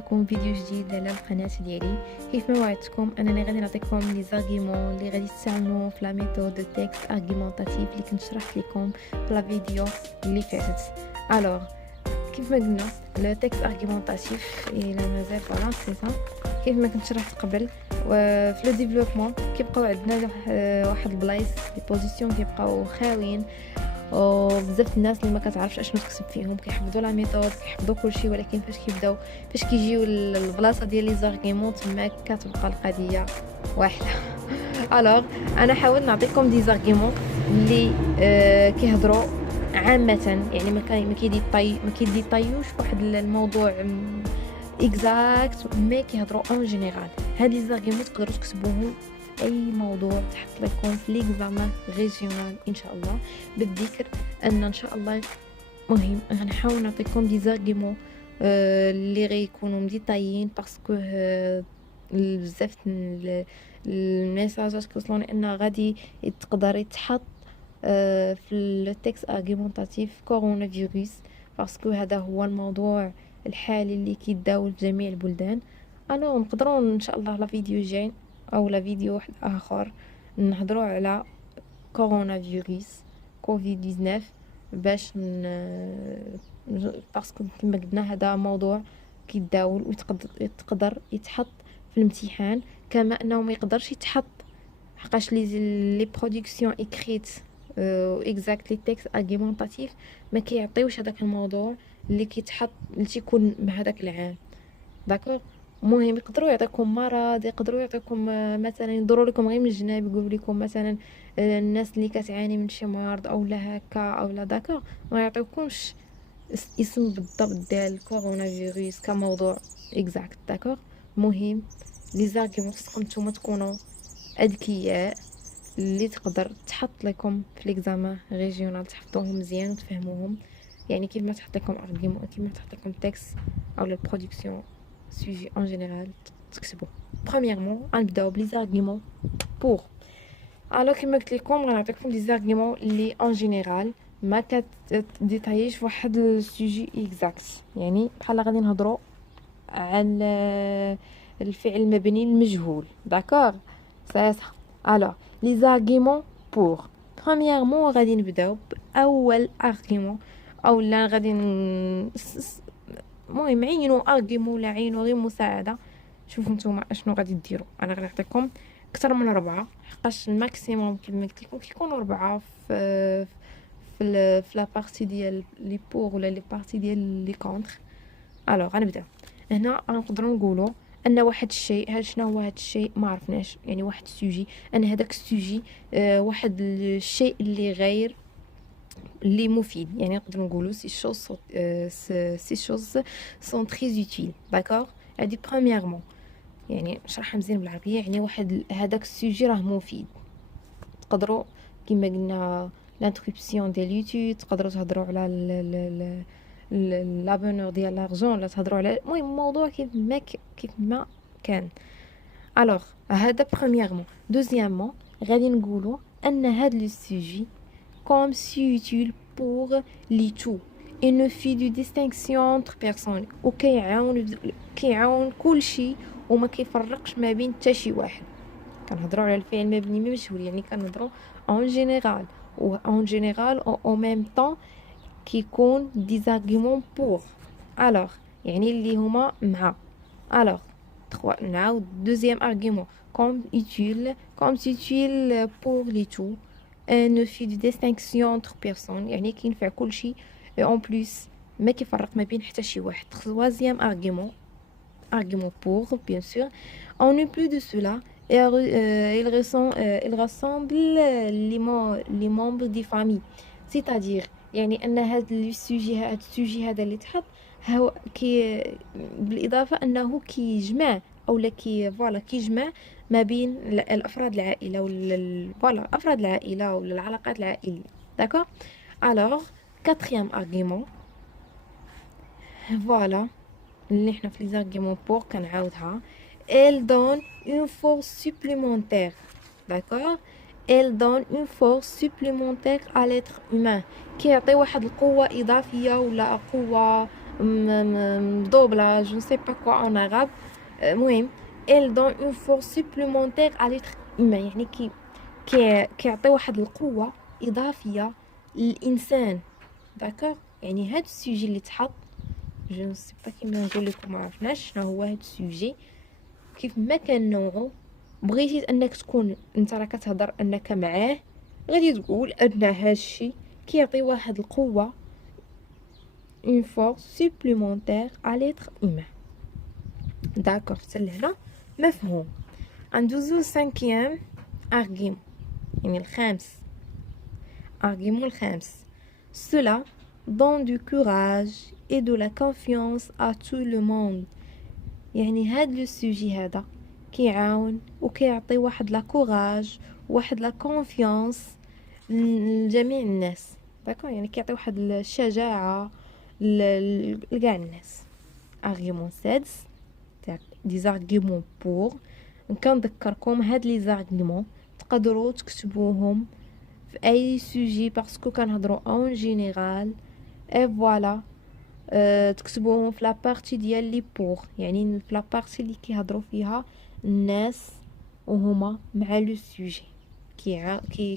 بكم فيديو جديد على القناة ديالي. كيف ما وعدتكم انني غادي نعطيكم لي زارغيومون اللي غادي تستعملوهم في لا ميثود دو تيكست ارغيومونطاتيف اللي كنت شرحت لكم في لا فيديو اللي فاتت. الوغ كيف ما قلنا لو تيكست ارغيومونطاتيف الى مازال فوالا سي سا كيف ما كنت شرحت قبل. وفي لو ديفلوبمون كيبقاو عندنا واحد البلايص لي بوزيسيون كيبقاو خاويين، وبزاف الناس اللي ما كتعرفش اشنو تكتب فيهم كيحفظوا لا ميثود كيحفظوا كلشي، ولكن فاش كيجيو البلاصه ديال لي زارغيمون تما كتبقى القضيه واحده. الوغ انا حاولت نعطيكم دي زارغيمون اللي كيهضروا عامه، يعني ما كيديطايوش فواحد الموضوع اكزاكت، ما كيهضروا اون جينيرال. هاد لي زارغيمون تقدروا تكتبوهم اي موضوع تحط لكم في ليكزامان ريجيونال ان شاء الله. بالذكر ان شاء الله مهم غنحاول نعطيكم دي زارغيمون اللي غيكونوا مديطايين باسكو بزاف الميساجات كيوصلوني ان غادي تقدر يتحط في التكست ارغيومونطاتيف كورونا فيروس، باسكو هذا هو الموضوع الحالي اللي كيداول في جميع البلدان. انا نقدروا ان شاء الله لا فيديو جاي او لا فيديو واحد اخر نهضروا على كورونا فيروس كوفيد 19 باش باسكو كما قلنا هذا موضوع كيداول ويتقدر يتحط في الامتحان، كما انه ما يقدرش يتحط حقاش لي برودكسيون اكريت اكزاكت لي تيكست ارغيومونطاتيف ما كيعطيوش هذاك الموضوع اللي كيتحط اللي تيكون بهذاك العام. داكور، مهم يقدروا يعطيكم مرض، يقدروا يعطيكم مثلا يضروا لكم غير من الجناب، يقولوا لكم مثلا الناس اللي كتعاني من شي مرض او لا هكا او لا داكا، ما يعطيكمش اسم بالضبط ديال كورونا فيروس كموضوع اكزاكت. داكور، مهم لي زارغيومون خصكم نتوما تكونوا اذكياء اللي تقدر تحط لكم في ليكزامان ريجيونال، تحفظوهم مزيان وتفهموهم. يعني كيف ما تحط لكم ارغيومون، كيف ما تحط لكم تكست او لا برودكسيون sujet en général تكتبوا. premièrement غنبداو بلي زارغيومون pour. alors كما قلت لكم غنعطيكم لي زارغيومون اللي en général ما كتديتايش فواحد السوجي اكزاكت، يعني بحال غادي نهضروا على الفعل المبني المجهول. داكور سا alors لي زارغيومون pour. premièrement غادي نبداو باول ارغيومون او لا غادي المهم عينوا ارغيومون ولا عينوا غير مساعده. شوفوا نتوما اشنو غادي ديروا. انا غادي نعطيكم اكثر من 4 حقاش الماكسيموم كما قلت لكم كيكونوا 4 في لا بارتي ديال لي بور ولا لي بارتي ديال لي كونتر. الوغ غنبدا هنا. نقدروا نقولوا ان واحد الشيء، هذا شنو هو هذا الشيء ما عرفناش، يعني واحد السوجي، ان هذاك السوجي واحد الشيء اللي غير اللي مفيد، يعني نقدر نقولوا سي شوز سون تري اوتيل. داكور، هادي برومييرمون يعني نشرحها مزيان بالعربيه، يعني واحد هذاك السوجي راه مفيد. تقدروا كما قلنا لانتربسيون ديال يوتيوب، تقدروا تهضروا على لابونور ديال لارجون، ولا تهضروا على المهم موضوع كيف ما كان. الوغ هذا برومييرمون. دوزيامون غادي نقولوا ان هذا لو سوجي comme si utile pour les tout et ne fait de distinction entre personnes، وكيعاون كل شيء وما كيفرقش ما بين حتى شي واحد. كنهضروا على الفعل مبني مجهول، يعني كنهضروا en général ou en général en même temps كيكون des arguments pour. alors يعني اللي هما مع. alors نعاود deuxième argument comme utile pour les tout ne fait de distinction entre personnes، يعني كينفع كل شيء en plus ما كيفرق ما بين حتى شي واحد. troisième argument pour bien sûr. en plus de cela il rassemble les membres des familles، c'est-à-dire يعني ان هذا السوجي هذا اللي تحط هو بالاضافه انه كيجمع او لا كيجمع ما بين الافراد العائله ولا افراد العائله ولا العلاقات العائليه. داكور. الوغ كاتريام ارغيومون فوالا اللي حنا في لي زارغيومون بور كنعاودها. elle donne une force supplémentaire. d'accord, elle donne une force supplémentaire à l'être humain، كيعطي واحد القوه اضافيه ولا قوه مضوبلة je ne sais pas quoi en arabe. المهم elle donne une force supplémentaire à l'être humain، يعني كيعطي واحد القوة إضافية للإنسان. داكوغ، يعني هاد السوجي اللي تحط جو نو سي با كيما نقول لكم، ما عرفناش شنو هو هاد السوجي كيف ما كان نوعه. بغيتي انك تكون انت راه كتهضر انك معاه، غادي تقول ان هادشي كيعطي واحد القوة، une force supplémentaire à l'être humain. داكوغ، حتى لهنا مفهوم. غندوزو للسانكيام argument، يعني الخامس، argument الخامس. Cela donne du courage et de la confiance à tout le monde. يعني هاد لو سوجي هذا كيعاون وكيعطي واحد لا كوراج، واحد لا كونفيونس لجميع الناس. داكوغ، يعني كيعطي واحد الشجاعة لكاع الناس. argument سادس تاع دي زارغيومون بور. كنذكركم هاد لي زارغيومون تقدروا تكتبوهم في اي سوجي باسكو كنهضروا اون جينيرال. اي فوالا، تكتبوهم في لابارتي ديال لي بور، يعني في لابارتي اللي كيهضروا فيها الناس وهما مع لو سوجي،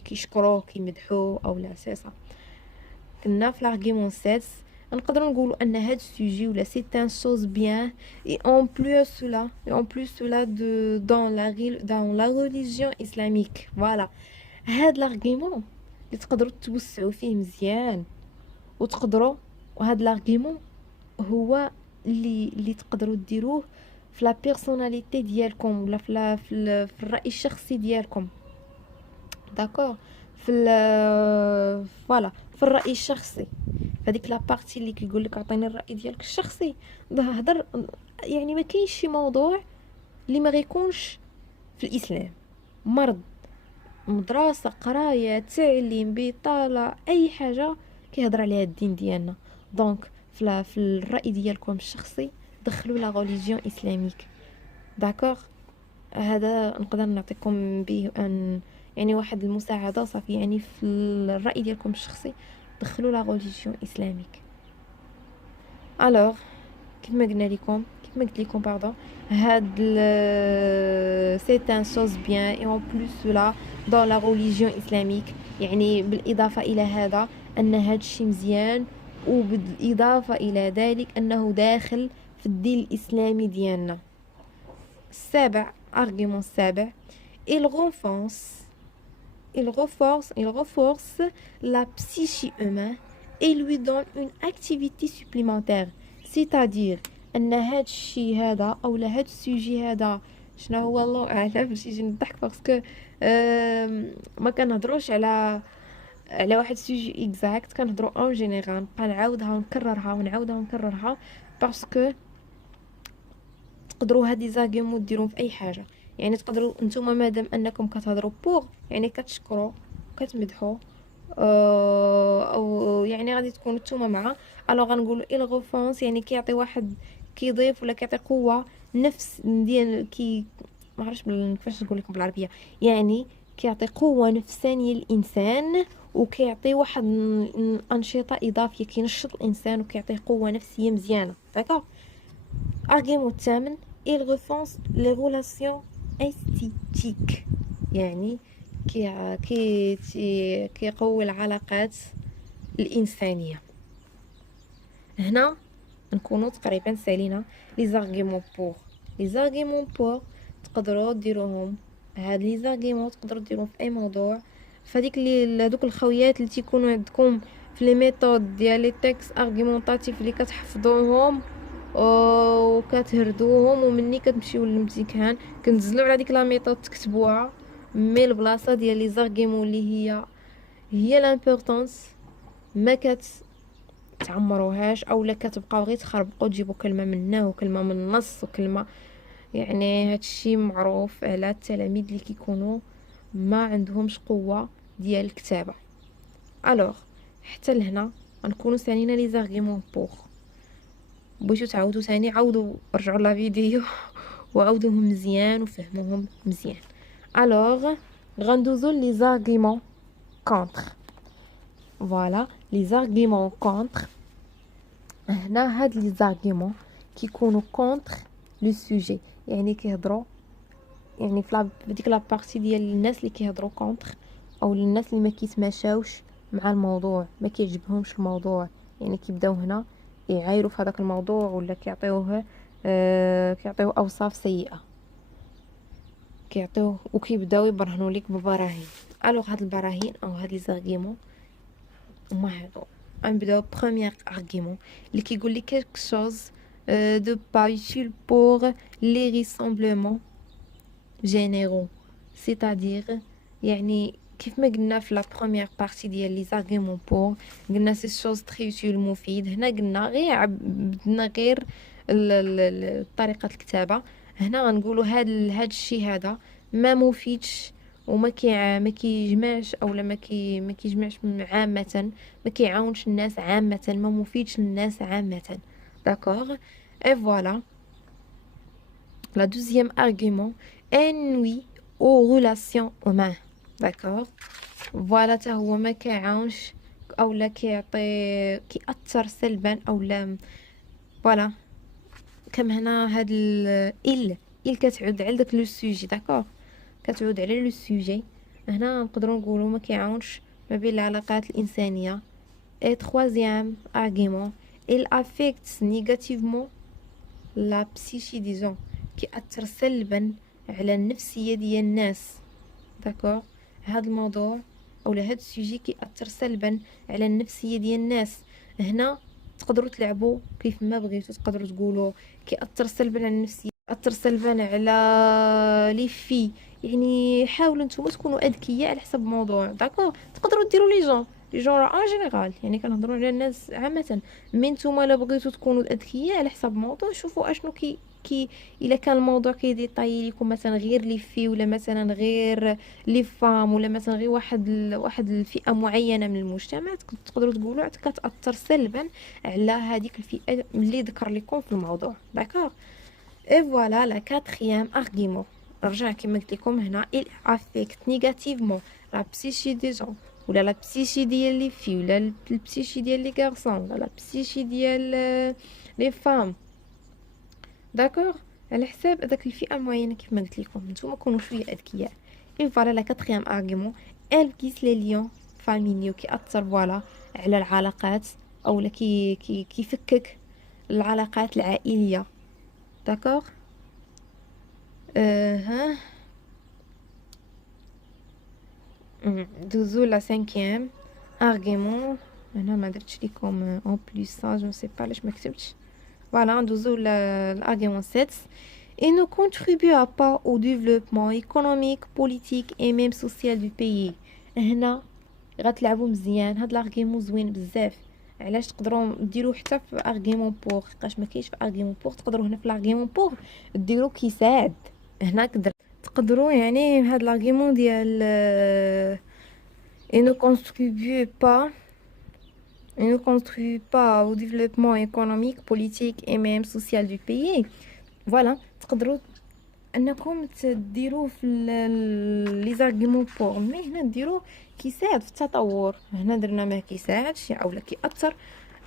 كيشكروه كيمدحوه او لا. سيسا كنا في لارغيمون سادس نقدروا نقولوا ان هاد السوجي ولا سي ان شوز بيان اي اون بلوس سولا دو دون لا ريليجيون اسلاميك. فوالا، هاد لارغيمون اللي تقدروا توسعوا فيه مزيان وتقدروا، وهاد لارغيمون هو اللي تقدروا ديروه في لا بيرسوناليتي ديالكم ولا في الرأي الشخصي ديالكم. داكور، فوالا في الرأي الشخصي، فديك لا بارتي اللي كيقول لك عطيني الرأي ديالك الشخصي، هضر. يعني ما كاينش شي موضوع اللي ما غيكونش في الإسلام، مرض، مدرسة، قراية، تعليم، بطالة، اي حاجة كيهضر عليها الدين ديالنا. دونك في الرأي ديالكم الشخصي دخلوا لا ريليجيون اسلاميك. داكوغ، هذا نقدر نعطيكم به يعني واحد المساعدة صافي. يعني في الرأي ديالكم الشخصي دخلوا لا ريليجيون اسلاميك. الوغ، كيف ما قلت لكم باردون، هاد سي ان شوز بيان اي اون بلوس سولا دون لا ريليجيون اسلاميك، يعني بالاضافه الى هذا ان هاد الشيء مزيان، وبالاضافه الى ذلك انه داخل في الدين الاسلامي ديالنا. السابع، ارغيومون السابع، il renforce la psyché humaine et lui donne une activité supplémentaire. c'est-à-dire ان هاد الشيء هذا او هاد السوجي هذا شنو هو الله اعلم، باش يجي نضحك باسكو ما كنهضروش على واحد السوجي اكزاكت، كنهضروا اون جينيرال. نبقى نعاودها ونكررها باسكو تقدروا هاد لي زارغيومون ديروهم في اي حاجه. يعني تقدروا نتوما مادام انكم كتهضروا بوغ، يعني كتشكروا كتمدحوا، او يعني غادي تكونوا نتوما مع. الوغ غنقولوا il renforce، يعني كيعطي واحد، كيضيف ولا كيعطي قوه نفس ديال ما عرفتش كيفاش نقول لكم بالعربيه، يعني كيعطي قوه نفسانيه للانسان، وكيعطي واحد انشطه اضافيه كينشط الانسان وكيعطيه قوه نفسيه مزيانه. داكوغ. argument الثامن، il renforce les relations esthétiques، يعني كيقوي العلاقات الإنسانية. هنا نكونوا تقريبا سالينا لي زارغيمون بور. تقدروا ديروهم، هاد لي زارغيمون تقدروا ديروهم في اي موضوع. فديك هذوك الخويات اللي تيكونوا عندكم في لي ميثود ديال لي تيكست ارغيمونطاتيف اللي كتحفظوهم وكتهردوهم، ومني كتمشيو للامتحان كنزلوا على ديك لا ميثود تكتبوها، مي البلاصه ديال لي زارغيمون اللي هي لامبورطونس ما تعمروهاش، او لا كتبقاو غير تخربقوا تجيبوا كلمه من هنا وكلمه من النص وكلمه. يعني هادشي معروف على التلاميذ اللي كيكونوا ما عندهمش قوه ديال الكتابه. الوغ حتى لهنا غنكونوا سالينا لي زارغيمون بوغ. بغيتو تعاودوا ثاني عاودوا رجعوا لا فيديو وعاودوهم مزيان وفهموهم مزيان. الوغ غندوزو لي زارغيمون كونتر. فوالا لي زارغيمون كونتر. هنا هاد لي زارغيومون كيكونوا كونتر لو سوجي، يعني كيهضروا، يعني في ديك لا بارتي ديال الناس اللي كيهضروا كونتر، او الناس اللي ما كيتماشاوش مع الموضوع، ما كيعجبهمش الموضوع، يعني كيبداو هنا يعايروا في هذاك الموضوع، ولا كيعطيوه كيعطيوه اوصاف سيئه، كيعطيوه وكيبداو يبرهنوا لك ببراهين. الوغ هاد البراهين او هاد لي زارغيومون هما هادو. غنبداو بروميير ارغيومون اللي كيقول لي quelque chose de pas utile pour les rassemblements généraux، c'est-à-dire يعني كيف ما قلنا في لا بروميير بارتي ديال لي زارغيومون بور، قلنا سي شوز تري يوتيل مفيد. هنا قلنا غير بدنا غير طريقه الكتابه. هنا غنقولوا هاد الشيء هذا ما مفيدش، وما ما كيجمعش، اولا ما كيجمعش عامه، ما كيعاونش الناس عامه، ما مفيدش للناس عامه. داكوغ. اي فوالا la deuxième argument nuit aux relations humaines. d'accord. فوالا تا هو ما كيعاونش، اولا كيأثر سلبا، اولا فوالا. كما هنا هاد il كتعود على داك لو سوجي. داكوغ، كتعود على لو سوجي. هنا نقدروا نقولوا ما كيعاونش ما بين العلاقات الانسانيه. et troisième argument il affecte négativement لا بسيشي ديزون، كيأثر سلبا على النفسيه ديال الناس. داكوغ. هذا الموضوع اولا هذا السوجي كيأثر سلبا على النفسيه ديال الناس. هنا تقدروا تلعبوا كيف ما بغيتوا، تقدروا تقولوا كيأثر سلبا على النفسيه، كيأثر سلبا على لي في. يعني حاولوا نتوما تكونوا اذكياء على حسب الموضوع. داكوغ. تقدروا ديروا لي جون ان جينيرال، يعني كنهضروا على الناس عامه. مي نتوما الا بغيتوا تكونوا اذكياء على حسب الموضوع، شوفوا اشنو كي الا كان الموضوع كيديطاي لكم مثلا غير لي في، ولا مثلا غير لي فام، ولا مثلا غير واحد الفئه معينه من المجتمع، تقدروا تقولوا كتاثر سلبا على هذيك الفئه اللي ذكر لكم في الموضوع. داكوغ. اي فوالا لا كاتريام ارغيومون. رجع كما قلت لكم هنا il affecte négativement la psyché des gens، ولا لا بسيشي ديال لي في، ولا البسيشي ديال لي غارسون، ولا لا بسيشي ديال لي فام. داكوغ. على حساب هذاك الفئه المعينه. كيف ما قلت لكم نتوما كونوا شويه اذكياء. اي فوالا لا كاتريام ارغيومون elle كيس لي ليون فاميليو، كيأثر فوالا على العلاقات، اولا كيفكك العلاقات العائليه. داكوغ. ها دوزو لا سانكيام ارغيومون. هنا ما درتش لكم اون بليس سا، جو سي با علاش ما كتبتش. فوالا ندوزو l'argument 7. Et ne contribue pas au développement économique, politique et même social du pays. هنا غتلعبوا مزيان. هاد l'argument زوين بزاف. علاش تقدروا ديروا حتى في argument pour، حقاش ما كاينش في argument pour. تقدروا هنا في l'argument pour ديروا كيساعد. هنا تقدروا يعني هاد l'argument ديال et ne contribue pas au développement économique, politique et même social du pays. فوالا تقدروا انكم تديروا في لي زارغيومون بور، مي هنا ديروا كيساعد في التطور. هنا درنا ما كيساعدش، اولا كيأثر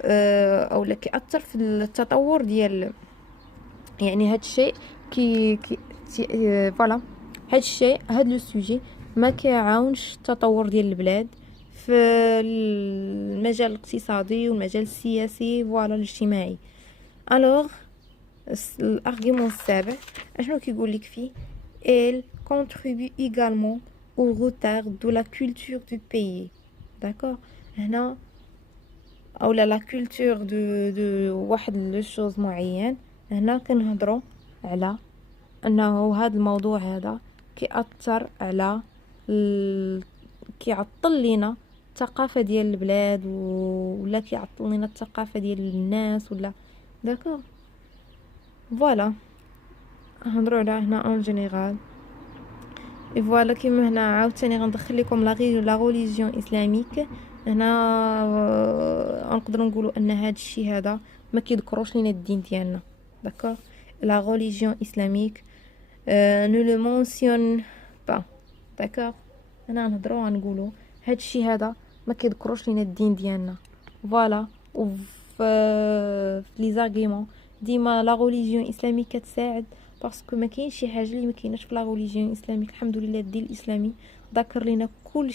اولا كيأثر في التطور ديال، يعني هاد الشيء فوالا هاد الشيء، هاد لو سوجي ما كيعاونش التطور ديال البلاد في المجال الاقتصادي والمجال السياسي فوالا الاجتماعي. الوغ l'argument السابع اشنو كيقول لك فيه؟ elle contribue également au retard de la culture du pays. d'accord. هنا اولا لا كولتور دو واحد لو شوز معين. هنا كنهضروا على انه هذا الموضوع هذا كيأثر على كيعطل لينا الثقافه ديال البلاد، ولا كيعطل لينا الثقافه ديال الناس، ولا داكوغ. فوالا نهضروا على هنا اون جينيرال. اي فوالا كيما هنا عاوتاني غندخل لكم لا ريليجيون اسلاميك. هنا نقدروا نقولوا ان هذا الشيء هذا ما كيذكروش لينا الدين ديالنا. داكوغ. لا ريليجيون اسلاميك نو لو مونسيون با. داكوغ. هنا نهضروا نقولوا هذا الشيء هذا ما كيذكروش لينا الدين ديالنا. فوالا. في لي زارغيومون. ديما لا ريليجيون اسلاميك كتساعد، باسكو ما كاينش شي حاجه اللي ما كايناش في لا ريليجيون اسلاميك. الحمد لله الدين الاسلامي ذكر لنا كل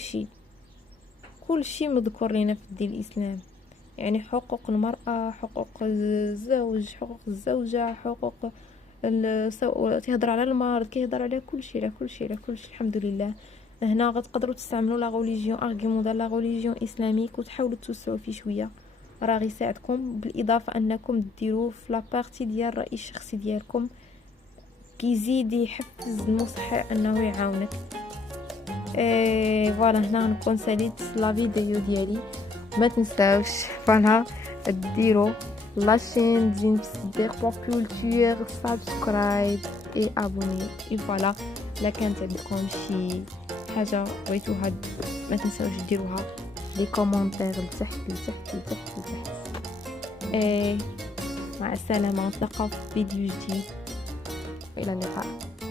شيء مذكور لنا في الدين الاسلام. يعني حقوق المرأة، حقوق الزوج، حقوق الزوجة، حقوق تهضر على المرض، كيهضر على كل شيء على كل شيء على كل شيء. الحمد لله. هنا غتقدروا تستعملوا لا ريليجيون ارغيومون ديال لا ريليجيون اسلاميك وتحاولوا توسعوا فيه شويه، راه غيساعدكم. بالاضافه انكم ديروه في لابارتي ديال الرأي الشخصي ديالكم، كيزيد يحفز المصحح انه يعاونك. فوالا هنا نكون ساليت لا فيديو ديالي. ما تنساوش فوالا ديروا لاشين زين صديق بوب كولتور، سبسكرايب اي ابوني. اي فوالا لا كانت عندكم شي حاجه بغيتوها ما تنساوش ديروها لي كومونتير لتحت لتحت لتحت لتحت. مع السلامه، نتلاقاو في فيديو جديد، الى اللقاء.